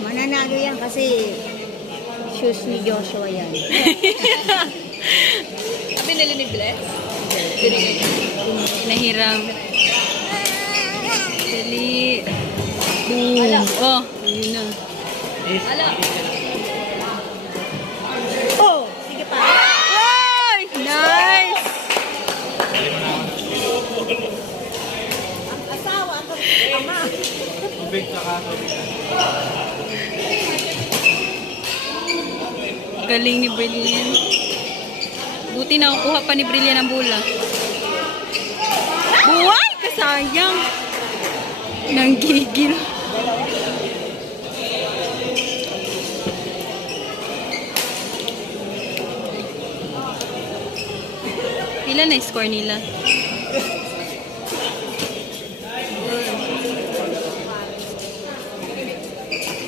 Mananalo yan kasi shoes ni Joshua yan. Binili ni Bless? Nahiram. Dali. Boom. Oh, yun na. Ala. Oh, sige pa. Ay! Nice! Ang asawa at ang ama. Galing ni Brillian. Buti na kuha pa ni Brillian ang bola. Buhay! Kasayang! Nanggigil. Pila na score nila?